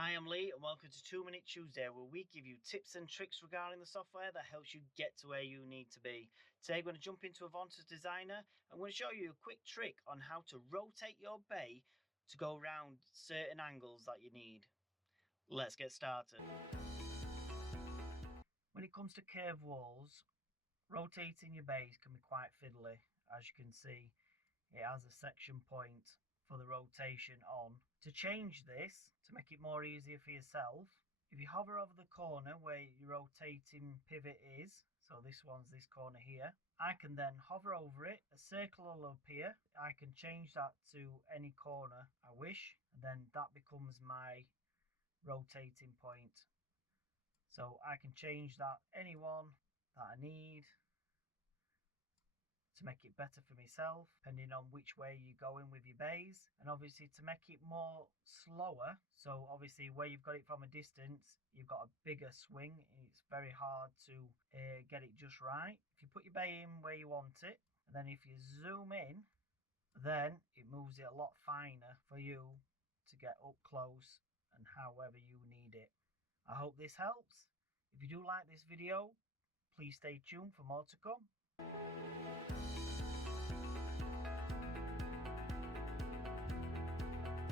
Hi, I'm Lee and welcome to 2 Minute Tuesday, where we give you tips and tricks regarding the software that helps you get to where you need to be. Today we're going to jump into Avontus Designer. I'm going to show you a quick trick on how to rotate your bay to go around certain angles that you need. Let's get started. When it comes to curved walls, rotating your bays can be quite fiddly. As you can see, it has a section point for the rotation on. To change this, to make it more easier for yourself, if you hover over the corner where your rotating pivot is, so this one's this corner here, I can then hover over it, a circle will appear, I can change that to any corner I wish, and then that becomes my rotating point. So I can change that any one that I need to make it better for myself, depending on which way you're going with your bays. And obviously to make it more slower, so obviously where you've got it from a distance, you've got a bigger swing. It's very hard to get it just right. If you put your bay in where you want it, and then if you zoom in, then it moves it a lot finer for you to get up close and however you need it. I hope this helps. If you do like this video, please stay tuned for more to come.